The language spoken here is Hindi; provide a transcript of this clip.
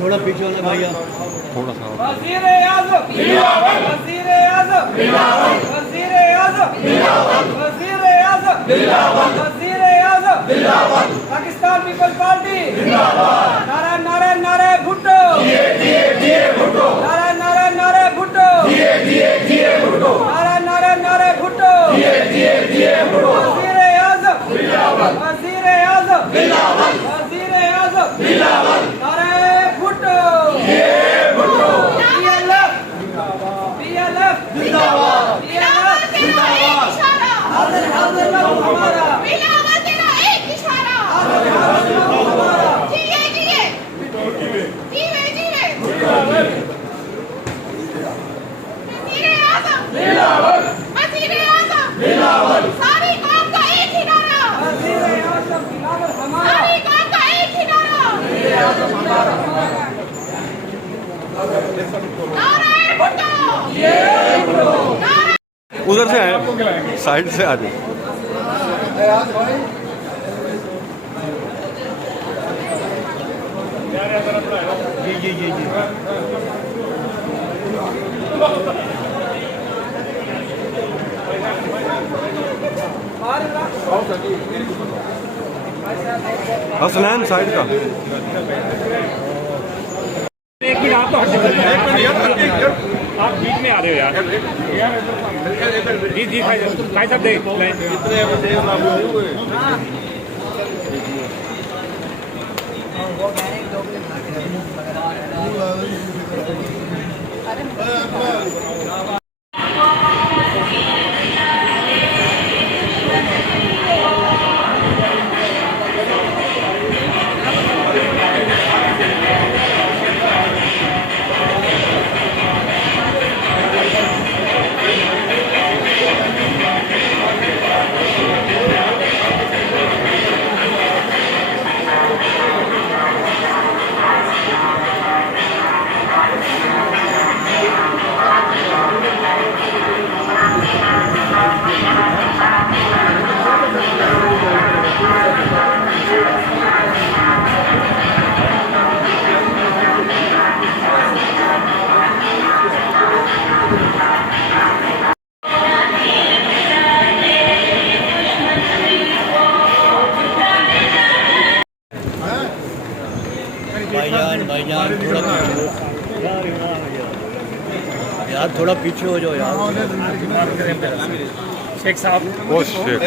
थोड़ा पीछे होना भैया, थोड़ा सा। वज़ीर आज़म जिंदाबाद, वज़ीर आज़म जिंदाबाद, वज़ीर आज़म जिंदाबाद, वज़ीर आज़म जिंदाबाद, वज़ीर आज़म जिंदाबाद, पाकिस्तान पीपल्स पार्टी जिंदाबाद। नारा नारा नारे भुट्टो, जिए जिए जिए भुट्टो, नारा नारा नारे भुट्टो, जिए जिए जिए भुट्टो, नारा नारा नारे भुट्टो, जिए जिए जिए भुट्टो। वज़ीर आज़म जिंदाबाद, वज़ीर आज़म जिंदाबाद, वज़ीर आज़म जिंदाबाद, नारे भुट्टो, जिए भुट्टो, PLF जिंदाबाद, PLF जिंदाबाद। हाज़िर हाज़िर लो हमारा, बिलावल तेरा एक इशारा, हाज़िर हाज़िर लो हमारा, जिए जिए जीवे जीवे, वज़ीर आज़म जिंदाबाद, वज़ीर आज़म जिंदाबाद। सारी कौम का एक ही नारा, वज़ीर आज़म बिलावल हमारा, सारी कौम का एक ही नारा, वज़ीर आज़म हमारा। नारे भुट्टो, उधर से आए, साइड से आ जाए। जी। हसनैन साइड का। एक मिनट, आप तो हट जाओ, आप बीच में आ रहे हो यार। जी भाई साहब देख भाईजान थोड़ा यार, थोड़ा पीछे हो जाओ यार। शेख साहब वो शेख